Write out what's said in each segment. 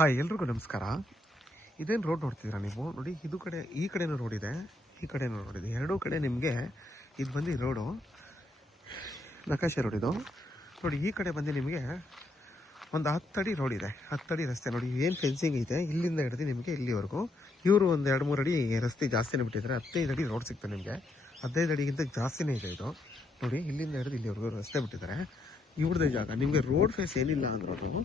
Hi, ಎಲ್ರಿಗೂ ನಮಸ್ಕಾರ. ಇದೇನು ರೋಡ್ ನೋಡ್ತಿದ್ದೀರಾ ನೀವು? ನೋಡಿ, ಈ ಕಡೆನೂ ರೋಡ್ ಇದೆ, ಈ ಕಡೆನೂ ರೋಡ್ ಇದೆ. ಎರಡೂ ಕಡೆ ನಿಮಗೆ ಇದು ಬಂದು ರೋಡು ನಕಾಶೆ ರೋಡ್ ಇದು. ನೋಡಿ, ಈ ಕಡೆ ಬಂದು ನಿಮಗೆ ಒಂದು 10 ಅಡಿ ರೋಡ್ ಇದೆ, 10 ಅಡಿ ರಸ್ತೆ. ನೋಡಿ ಏನು ಫೆನ್ಸಿಂಗ್ ಐತೆ, ಇಲ್ಲಿಂದ ಹಿಡಿದು ನಿಮಗೆ ಇಲ್ಲಿವರೆಗೂ. ಇವರು ಒಂದು 2-3 ಅಡಿ ರಸ್ತೆ ಜಾಸ್ತಿನೇ ಬಿಟ್ಟಿದ್ದಾರೆ. 15 ಅಡಿ ರೋಡ್ ಸಿಗ್ತದೆ ನಿಮಗೆ. 15 ಅಡಿಗಿಂತ ಜಾಸ್ತಿನೇ ಇದೆ ಇದು. ನೋಡಿ, ಇಲ್ಲಿಂದ ಹಿಡಿದು ಇಲ್ಲಿವರೆಗೂ ರಸ್ತೆ ಬಿಟ್ಟಿದ್ದಾರೆ. ಇವ್ರದ್ದೇ ಜಾಗ. ನಿಮಗೆ ರೋಡ್ ಫೇಸ್ ಏನಿಲ್ಲ ಅಂದ್ರೂ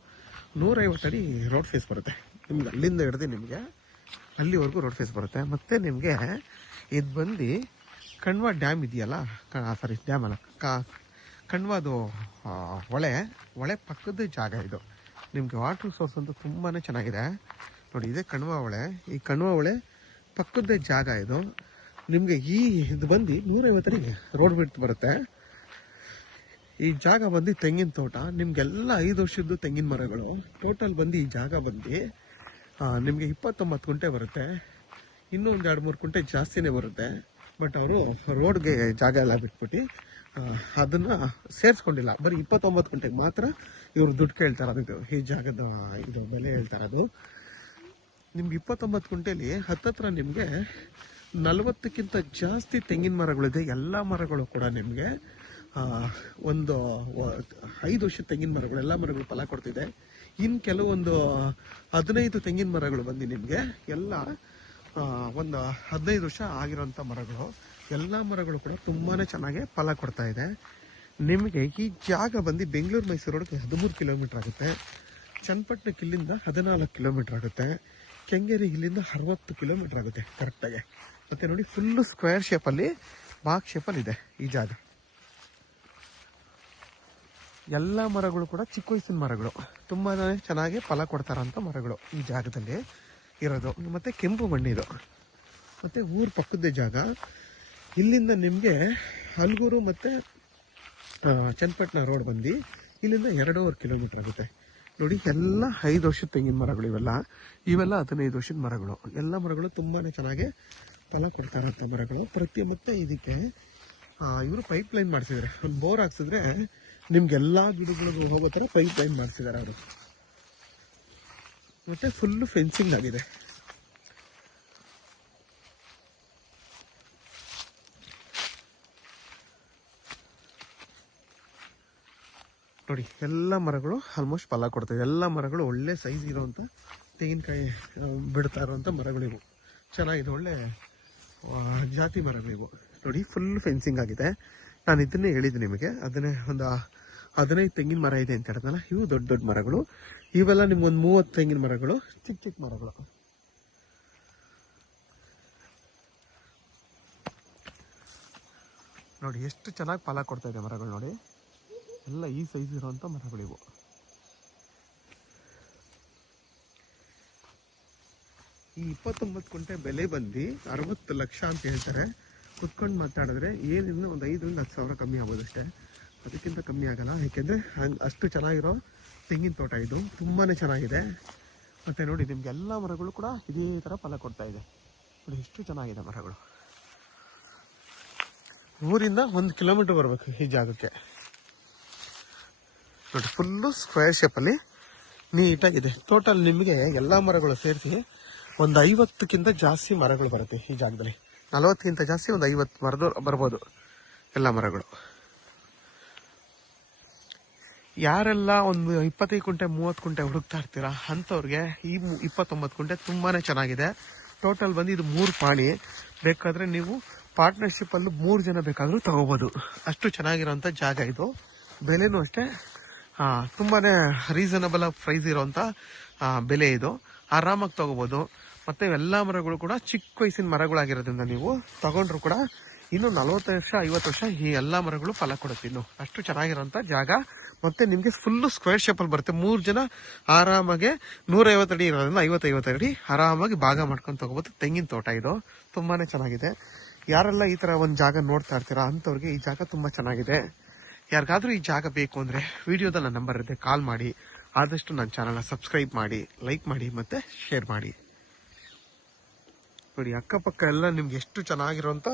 150 ಅಡಿ ರೋಡ್ ಫೇಸ್ ಬರುತ್ತೆ ನಿಮ್ಗೆ. ಅಲ್ಲಿಂದ ಹಿಡಿದು ನಿಮಗೆ ಅಲ್ಲಿವರೆಗೂ ರೋಡ್ ಫೇಸ್ ಬರುತ್ತೆ. ಮತ್ತು ನಿಮಗೆ ಇದು ಬಂದು ಕಣ್ವ ಡ್ಯಾಮ್ ಇದೆಯಲ್ಲ, ಡ್ಯಾಮ್ ಅಲ್ಲ, ಕಣ್ವಾದು ಹೊಳೆ ಪಕ್ಕದ ಜಾಗ ಇದು. ನಿಮಗೆ ವಾಟರ್ ಸೋರ್ಸ್ ಅಂತೂ ತುಂಬಾ ಚೆನ್ನಾಗಿದೆ. ನೋಡಿ, ಇದೇ ಕಣ್ವ ಹೊಳೆ. ಈ ಕಣ್ವ ಹೊಳೆ ಪಕ್ಕದ ಜಾಗ ಇದು. ನಿಮಗೆ ಇದು ಬಂದು 150 ಅಡಿ ರೋಡ್ ಬಿಟ್ಟು ಬರುತ್ತೆ. ಈ ಜಾಗ ಬಂದು ತೆಂಗಿನ ತೋಟ. ನಿಮಗೆಲ್ಲ 5 ವರ್ಷದ್ದು ತೆಂಗಿನ ಮರಗಳು. ಟೋಟಲ್ ಬಂದು ಈ ಜಾಗ ಬಂದು ನಿಮಗೆ 29 ಗುಂಟೆ ಬರುತ್ತೆ. ಇನ್ನೂ ಒಂದು 2-3 ಗುಂಟೆ ಜಾಸ್ತಿನೇ ಬರುತ್ತೆ. ಬಟ್ ಅವರು ರೋಡ್ಗೆ ಜಾಗ ಎಲ್ಲ ಬಿಟ್ಬಿಟ್ಟು ಅದನ್ನು ಸೇರಿಸ್ಕೊಂಡಿಲ್ಲ. ಬರೀ 29 ಗುಂಟೆಗೆ ಮಾತ್ರ ಇವರು ದುಡ್ಡು ಕೇಳ್ತಾರೆ. ಅದು ಈ ಜಾಗದ ಇದು ಬೆಲೆ ಹೇಳ್ತಾರದು. ನಿಮ್ಗೆ 29 ಗುಂಟೆಯಲ್ಲಿ ಹತ್ತತ್ರ ನಿಮಗೆ 40ಕ್ಕಿಂತ ಜಾಸ್ತಿ ತೆಂಗಿನ ಮರಗಳಿದೆ. ಎಲ್ಲ ಮರಗಳು ಕೂಡ ನಿಮಗೆ ಒಂದು 5 ವರ್ಷ ತೆಂಗಿನ ಮರಗಳು, ಎಲ್ಲ ಮರಗಳು ಫಲ ಕೊಡ್ತಿದೆ. ಇನ್ನು ಕೆಲವೊಂದು 15 ತೆಂಗಿನ ಮರಗಳು ಬಂದು ನಿಮಗೆ ಎಲ್ಲ ಒಂದು 15 ವರ್ಷ ಆಗಿರೋಂಥ ಮರಗಳು. ಎಲ್ಲ ಮರಗಳು ಕೂಡ ತುಂಬಾ ಚೆನ್ನಾಗಿ ಫಲ ಕೊಡ್ತಾ ಇದೆ. ನಿಮಗೆ ಈ ಜಾಗ ಬಂದು ಬೆಂಗಳೂರು ಮೈಸೂರು ರೋಡ್ಗೆ 13 ಕಿಲೋಮೀಟ್ರ್ ಆಗುತ್ತೆ. ಚನ್ನಪಟ್ಟಣಕ್ಕೆ ಇಲ್ಲಿಂದ 14 ಕಿಲೋಮೀಟ್ರ್ ಆಗುತ್ತೆ. ಕೆಂಗೇರಿ ಇಲ್ಲಿಂದ 60 ಕಿಲೋಮೀಟ್ರ್ ಆಗುತ್ತೆ ಕರೆಕ್ಟಾಗಿ. ಮತ್ತು ನೋಡಿ, ಫುಲ್ಲು ಸ್ಕ್ವೇರ್ ಶೇಪಲ್ಲಿ, ಬಾಕ್ಸ್ ಶೇಪಲ್ಲಿ ಇದೆ ಈ ಜಾಗ. ಎಲ್ಲ ಮರಗಳು ಕೂಡ ಚಿಕ್ಕ ವಯಸ್ಸಿನ ಮರಗಳು, ತುಂಬಾ ಚೆನ್ನಾಗಿ ಫಲ ಕೊಡ್ತಾರಂಥ ಮರಗಳು ಈ ಜಾಗದಲ್ಲಿ ಇರೋದು. ಮತ್ತು ಕೆಂಪು ಮಣ್ಣಿದು. ಮತ್ತು ಊರು ಪಕ್ಕದ ಜಾಗ. ಇಲ್ಲಿಂದ ನಿಮಗೆ ಹಲಗೂರು ಮತ್ತು ಚನ್ನಪಟ್ಟಣ ರೋಡ್ ಬಂದು ಇಲ್ಲಿಂದ 2.5 ಕಿಲೋಮೀಟ್ರ್ ಆಗುತ್ತೆ. ನೋಡಿ, ಎಲ್ಲ 5 ವರ್ಷದ ತೆಂಗಿನ ಮರಗಳು ಇವೆಲ್ಲ 15 ವರ್ಷದ ಮರಗಳು. ಎಲ್ಲ ಮರಗಳು ತುಂಬಾ ಚೆನ್ನಾಗಿ ಫಲ ಕೊಡ್ತಾರಂಥ ಮರಗಳು. ಮತ್ತು ಇದಕ್ಕೆ ಇವರು ಪೈಪ್ ಲೈನ್ ಮಾಡಿಸಿದ್ದಾರೆ. ಒಂದು ಬೋರ್ ಹಾಕ್ಸಿದ್ರೆ ನಿಮ್ಗೆಲ್ಲ ಗಿಡಗಳಿಗೂ ಹೋಗೋ ಥರ ಪೈಪ್ ಲೈನ್ ಮಾಡಿಸಿದ್ದಾರೆ ಅವರು. ಮತ್ತು ಫುಲ್ಲು ಫೆನ್ಸಿಂಗ್ ಆಗಿದೆ. ನೋಡಿ, ಎಲ್ಲ ಮರಗಳು ಆಲ್ಮೋಸ್ಟ್ ಫಲ ಕೊಡ್ತವೆ. ಎಲ್ಲ ಮರಗಳು ಒಳ್ಳೆ ಸೈಜ್ ಇರೋವಂಥ ತೆಂಗಿನಕಾಯಿ ಬಿಡ್ತಾ ಇರೋವಂಥ ಮರಗಳಿವು. ಚೆನ್ನಾಗಿದೆ, ಒಳ್ಳೆ ಜಾತಿ ಮರಗಳಿವು. ನೋಡಿ, ಫುಲ್ ಫೆನ್ಸಿಂಗ್ ಆಗಿದೆ. ನಾನು ಇದನ್ನೇ ಹೇಳಿದ್ದೆ ನಿಮಗೆ. ಅದನ್ನೇ ಒಂದು 15 ತೆಂಗಿನ ಮರ ಇದೆ ಅಂತ ಹೇಳಿದ್ನಲ್ಲ, ಇವು ದೊಡ್ಡ ದೊಡ್ಡ ಮರಗಳು. ಇವೆಲ್ಲ ನಿಮ್ಗೊಂದು 30 ತೆಂಗಿನ ಮರಗಳು, ಚಿಕ್ಕ ಚಿಕ್ಕ ಮರಗಳು. ನೋಡಿ, ಎಷ್ಟು ಚೆನ್ನಾಗಿ ಫಲ ಕೊಡ್ತಾ ಇದೆ ಮರಗಳು. ನೋಡಿ, ಎಲ್ಲ ಈ ಸೈಜ್ ಇರುವಂಥ ಮರಗಳಿವು. ಈ 29 ಗುಂಟೆ ಬೆಲೆ ಬಂದು 60 ಲಕ್ಷ ಅಂತ ಹೇಳ್ತಾರೆ. ಕುತ್ಕೊಂಡು ಮಾತಾಡಿದ್ರೆ ಏನಿಲ್ಲ ಒಂದು 5ರಿಂದ 10 ಸಾವಿರ ಕಮ್ಮಿ ಆಗ್ಬೋದು ಅಷ್ಟೇ, ಅದಕ್ಕಿಂತ ಕಮ್ಮಿ ಆಗಲ್ಲ. ಯಾಕೆಂದರೆ ಅಷ್ಟು ಚೆನ್ನಾಗಿರೋ ತೆಂಗಿನ ತೋಟ ಇದು. ತುಂಬಾ ಚೆನ್ನಾಗಿದೆ. ಮತ್ತು ನೋಡಿ, ನಿಮ್ಗೆ ಎಲ್ಲ ಮರಗಳು ಕೂಡ ಇದೇ ಥರ ಫಲ ಕೊಡ್ತಾ ಇದೆ. ನೋಡಿ, ಎಷ್ಟು ಚೆನ್ನಾಗಿದೆ ಮರಗಳು. ಊರಿಂದ 1 ಕಿಲೋಮೀಟ್ರ್ ಬರಬೇಕು ಈ ಜಾಗಕ್ಕೆ. ನೋಡಿ, ಫುಲ್ಲು ಸ್ಕ್ವೇರ್ ಶೇಪಲ್ಲಿ ನೀಟಾಗಿದೆ. ಟೋಟಲ್ ನಿಮಗೆ ಎಲ್ಲ ಮರಗಳು ಸೇರಿಸಿ ಒಂದು 50ಕ್ಕಿಂತ ಜಾಸ್ತಿ ಮರಗಳು ಬರುತ್ತೆ ಈ ಜಾಗದಲ್ಲಿ. 40ಕ್ಕಿಂತ ಜಾಸ್ತಿ ಒಂದು 50 ಮರದ್ದು ಬರ್ಬೋದು ಎಲ್ಲ ಮರಗಳು. ಯಾರೆಲ್ಲ ಒಂದು 25 ಗುಂಟೆ 30 ಗುಂಟೆ ಹುಡುಕ್ತಾ ಇರ್ತೀರಾ ಅಂಥವ್ರಿಗೆ ಈ 29 ಗುಂಟೆ ತುಂಬಾ ಚೆನ್ನಾಗಿದೆ. ಟೋಟಲ್ ಬಂದು ಇದು 3 ಪಾಣಿ. ಬೇಕಾದರೆ ನೀವು ಪಾರ್ಟ್ನರ್ಶಿಪ್ಪಲ್ಲೂ 3 ಜನ ಬೇಕಾದರೂ ತಗೋಬೋದು. ಅಷ್ಟು ಚೆನ್ನಾಗಿರೋಂಥ ಜಾಗ ಇದು. ಬೆಲೆನೂ ಅಷ್ಟೇ ತುಂಬಾ ರೀಸನಬಲ್ ಪ್ರೈಸ್ ಇರೋವಂಥ ಬೆಲೆ ಇದು. ಆರಾಮಾಗಿ ತಗೋಬೋದು. ಮತ್ತು ಎಲ್ಲ ಮರಗಳು ಕೂಡ ಚಿಕ್ಕ ವಯಸ್ಸಿನ ಮರಗಳಾಗಿರೋದ್ರಿಂದ ನೀವು ತಗೊಂಡ್ರು ಕೂಡ ಇನ್ನು 40 ವರ್ಷ 50 ವರ್ಷ ಈ ಎಲ್ಲ ಮರಗಳು ಫಲ ಕೊಡುತ್ತೆ. ಇನ್ನು ಅಷ್ಟು ಚೆನ್ನಾಗಿರೋಂಥ ಜಾಗ. ಮತ್ತು ನಿಮಗೆ ಫುಲ್ಲು ಸ್ಕ್ವೇರ್ ಶೇಪಲ್ಲಿ ಬರುತ್ತೆ. 3 ಜನ ಆರಾಮಾಗಿ 150 ಅಡಿ ಇರೋದ್ರಿಂದ 50 ಅಡಿ ಆರಾಮಾಗಿ ಭಾಗ ಮಾಡ್ಕೊಂಡು ತಗೋಬೋದು. ತೆಂಗಿನ ತೋಟ ಇದು ತುಂಬಾ ಚೆನ್ನಾಗಿದೆ. ಯಾರೆಲ್ಲ ಈ ಥರ ಒಂದು ಜಾಗ ನೋಡ್ತಾ ಇರ್ತೀರಾ ಅಂಥವ್ರಿಗೆ ಈ ಜಾಗ ತುಂಬ ಚೆನ್ನಾಗಿದೆ. ಯಾರಿಗಾದ್ರೂ ಈ ಜಾಗ ಬೇಕು ಅಂದರೆ ವಿಡಿಯೋದಲ್ಲಿ ನನ್ನ ನಂಬರ್ ಇರುತ್ತೆ, ಕಾಲ್ ಮಾಡಿ. ಆದಷ್ಟು ನನ್ನ ಚಾನಲ್ನ ಸಬ್ಸ್ಕ್ರೈಬ್ ಮಾಡಿ, ಲೈಕ್ ಮಾಡಿ ಮತ್ತು ಶೇರ್ ಮಾಡಿ. ನೋಡಿ, ಅಕ್ಕಪಕ್ಕ ಎಲ್ಲ ನಿಮ್ಗೆ ಎಷ್ಟು ಚೆನ್ನಾಗಿರೋಂಥ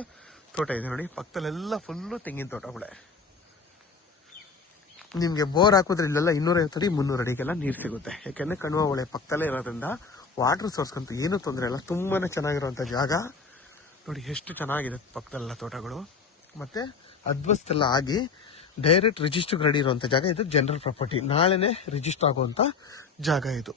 ತೋಟ ಇದೆ. ನೋಡಿ, ಪಕ್ಕದಲ್ಲೆಲ್ಲ ಫುಲ್ಲು ತೆಂಗಿನ ತೋಟಗಳೇ. ನಿಮ್ಗೆ ಬೋರ್ ಹಾಕಿದ್ರೆ ಇಲ್ಲೆಲ್ಲ 250 ಅಡಿ 300 ಅಡಿಗೆಲ್ಲ ನೀರು ಸಿಗುತ್ತೆ. ಯಾಕೆಂದ್ರೆ ಕಣ್ವ ಹೊಳೆ ಪಕ್ಕದಲ್ಲೇ ಇರೋದ್ರಿಂದ ವಾಟರ್ ಸೋರ್ಸ್ಗಂತೂ ಏನೂ ತೊಂದರೆ ಇಲ್ಲ. ತುಂಬಾನೇ ಚೆನ್ನಾಗಿರುವಂತ ಜಾಗ ನೋಡಿ, ಎಷ್ಟು ಚೆನ್ನಾಗಿದೆ ಪಕ್ಕದಲ್ಲ ತೋಟಗಳು. ಮತ್ತೆ ಅದ್ವಸ್ತೆಲ್ಲ ಆಗಿ ಡೈರೆಕ್ಟ್ ರಿಜಿಸ್ಟರ್ ರೆಡಿ ಇರುವಂತ ಜಾಗ ಇದು. ಜನರಲ್ ಪ್ರಾಪರ್ಟಿ, ನಾಳೆನೆ ರಿಜಿಸ್ಟರ್ ಆಗುವಂತ ಜಾಗ ಇದು.